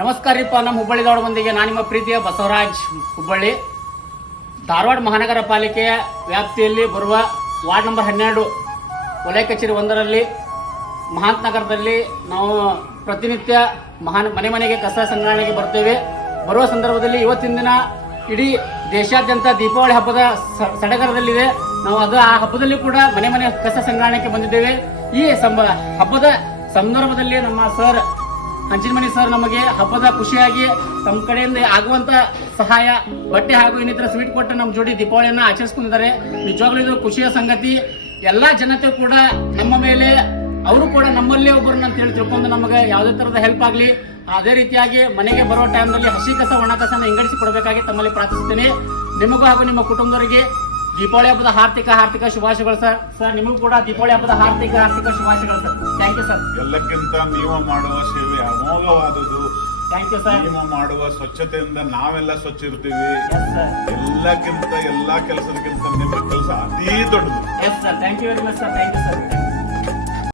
ನಮಸ್ಕಾರ ರೀಪ್ಪ. ನಮ್ಮ ಹುಬ್ಬಳ್ಳಿ ಧಾರವಾಡ ಮಂದಿಗೆ ನಾನು ನಿಮ್ಮ ಪ್ರೀತಿಯ ಬಸವರಾಜ್ ಹುಬ್ಬಳ್ಳಿ. ಧಾರವಾಡ ಮಹಾನಗರ ಪಾಲಿಕೆಯ ವ್ಯಾಪ್ತಿಯಲ್ಲಿ ಬರುವ ವಾರ್ಡ್ ನಂಬರ್ 12 ವಲಯ ಕಚೇರಿ 1ರಲ್ಲಿ ಮಹಾಂತ್ ನಗರದಲ್ಲಿ ನಾವು ಪ್ರತಿನಿತ್ಯ ಮನೆ ಮನೆಗೆ ಕಸ ಸಂಗ್ರಹಣೆಗೆ ಬರ್ತೇವೆ. ಬರುವ ಸಂದರ್ಭದಲ್ಲಿ ಇವತ್ತಿನ ದಿನ ಇಡೀ ದೇಶಾದ್ಯಂತ ದೀಪಾವಳಿ ಹಬ್ಬದ ಸಡಗರದಲ್ಲಿದೆ. ನಾವು ಆ ಹಬ್ಬದಲ್ಲಿ ಕೂಡ ಮನೆ ಮನೆ ಕಸ ಸಂಗ್ರಹಣೆಗೆ ಬಂದಿದ್ದೇವೆ. ಈ ಹಬ್ಬದ ಸಂದರ್ಭದಲ್ಲಿ ನಮ್ಮ ಸರ್ ಹಂಚಿನಮನಿ ಸರ್ ನಮಗೆ ಹಬ್ಬದ ಖುಷಿಯಾಗಿ ತಮ್ಮ ಕಡೆಯಿಂದ ಆಗುವಂತ ಸಹಾಯ ಬಟ್ಟೆ ಹಾಗೂ ಇನ್ನಿತರ ಸ್ವೀಟ್ ಕೊಟ್ಟು ನಮ್ಮ ಜೋಡಿ ದೀಪಾವಳಿಯನ್ನ ಆಚರಿಸ್ಕೊಂಡಿದ್ದಾರೆ. ನಿಜವಾಗ್ಲೂ ಇದು ಖುಷಿಯ ಸಂಗತಿ. ಎಲ್ಲಾ ಜನತೆ ಕೂಡ ನಮ್ಮ ಮೇಲೆ ಅವರು ಕೂಡ ನಮ್ಮಲ್ಲೇ ಒಬ್ಬರನ್ನ ಅಂತ ಹೇಳಿ ತಿಳ್ಕೊಂಡು ನಮಗೆ ಯಾವುದೇ ತರದ ಹೆಲ್ಪ್ ಆಗಲಿ, ಅದೇ ರೀತಿಯಾಗಿ ಮನೆಗೆ ಬರೋ ಟೈಮ್ನಲ್ಲಿ ಹಸಿ ಕಸ ಒಣ ಕಸನ ವಿಂಗಡಿಸಿ ಕೊಡಬೇಕಾಗಿ ತಮ್ಮಲ್ಲಿ ಪ್ರಾರ್ಥಿಸುತ್ತೇನೆ. ನಿಮಗೂ ಹಾಗೂ ನಿಮ್ಮ ಕುಟುಂಬದವರಿಗೆ ದೀಪಾವಳಿ ಹಬ್ಬದ ಹಾರ್ದಿಕ ಶುಭಾಶಯಗಳು ಸರ್. ಸರ್ ನಿಮಗೂ ಕೂಡ ದೀಪಾವಳಿ ಹಬ್ಬದ ಹಾರ್ದಿಕ ಶುಭಾಶಯಗಳು ಸರ್. Thank you sir. ಎಲ್ಲಕ್ಕಿಂತ ನೀವು ಮಾಡುವ ಸೇವೆ ಅಮೋಘವಾದುದು. Thank you sir. ನೀವು ಮಾಡುವ ಸ್ವಚ್ಛತೆಯಿಂದ ನಾವೆಲ್ಲ ಸ್ವಚ್ಛ ಇರ್ತೀವಿ. ಎಲ್ಲಕ್ಕಿಂತ ಎಲ್ಲಾ ಕೆಲಸದಕ್ಕಿಂತ ನಿಮ್ಮ ಕೆಲಸ ಅತೀ ದೊಡ್ಡದು. Yes sir. Thank you very much sir. Thank you sir.